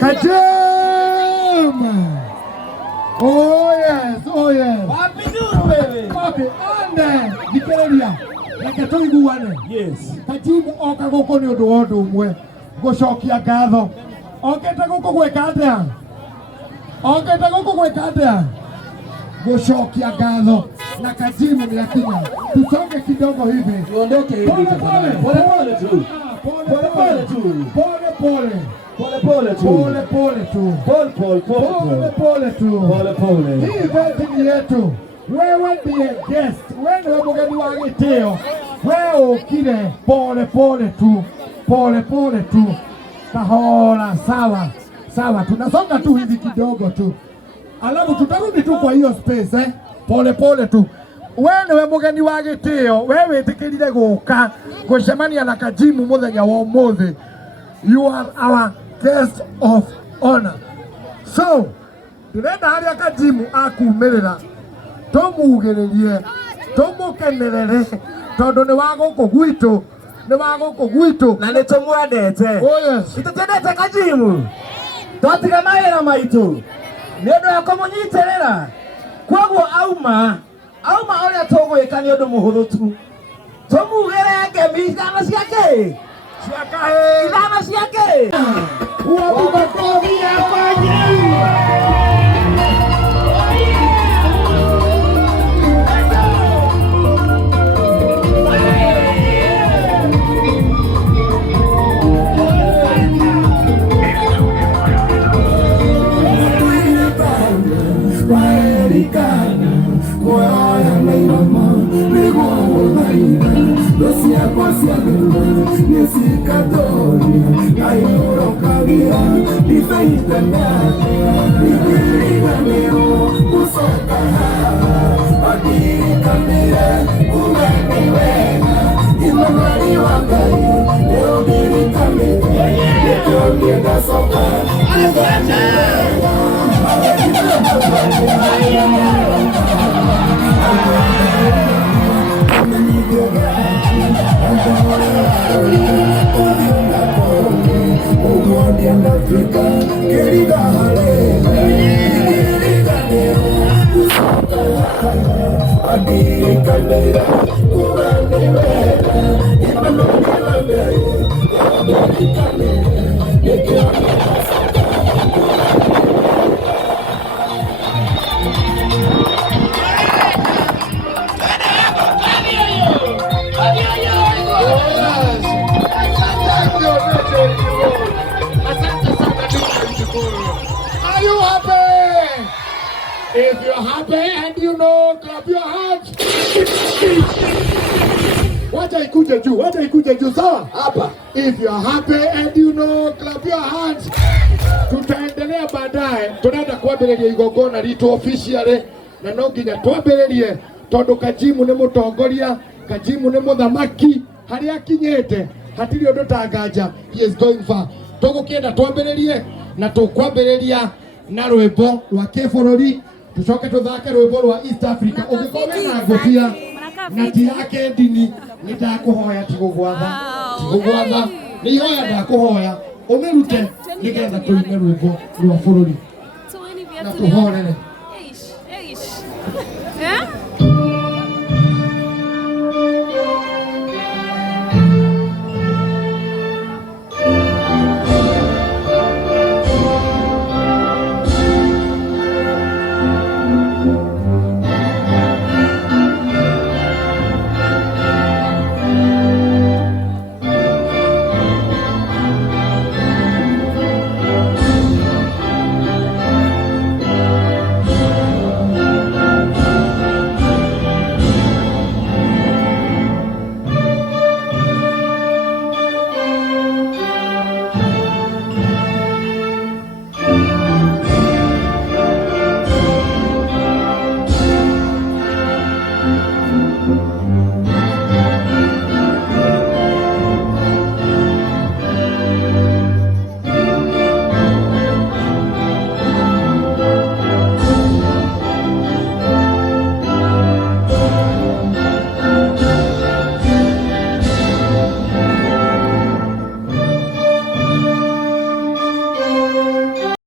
Kajim! Oh yes, oh yes. Happy New baby. Happy ande dikereria. Reke tuiguane. Yes. Kajim oka goko ni undu wa undu umwe. Gucokia ngatho. Okete goko gweka atia? Okete goko gweka atia? Gucokia ngatho. Na Kajim ni akinya. Tusonge kidogo hivi. Tuondoke hivi. Pole pole tu. Pole pole tu. Pole pole. Pole pole tu. Pole pole tu. Pole pole tu. Pole tu. Pole pole. Hii event ni yetu. Wewe ndiye guest. Wewe ndiye mgeni wa gitio. Wewe ukile pole pole tu. Pole pole tu. Kahora sawa. Sawa, tunasonga tu hivi kidogo tu. Alafu tutarudi tu kwa hiyo space Pole pole tu. Wewe ndiye mgeni wa gitio. Wewe tikirire guka gucemania na Kajim muthenya wa umuthi. You are our guest of honor. So, turenda haria Kajim akumirira. Tumugererie, tumukenerere, tondu ni wa guku gwitu, ni wa guku gwitu na ni tumwendete. Oh yes. Itutendete Kajim. Twatiga mawira maitu. Ni undu wa kumunyitirira. Kwoguo auma uria tugwika ni undu muhuthu tu. Tumugere ngemi ithano ciake. Ciakahe. Ithano ciake. Wabugakovia Kajim. Are you happy? If you're happy and you know, clap your hands. Wacha ikuje juu sawa? Hapa. If you're happy and you know, clap your hands. Tutaendelea baadaye. Tunaenda kuambeleria igongona ritu officially na no nginya twambelerie tondu Kajim ni mutongoria, Kajim ni muthamaki, haria akinyete hatiri undu tanganja. He is going far. Tugukienda twambelerie na tukwambeleria na rwimbo rwa kibururi, tucoke tuthake rwimbo rwa East Africa. Ungikorwo na ngobia na ti yake ndini, ni ndakuhoya tigugwatha ni hoya ndakuhoya umirute nigetha tuine rwimbo rwa bururi na tuhorere.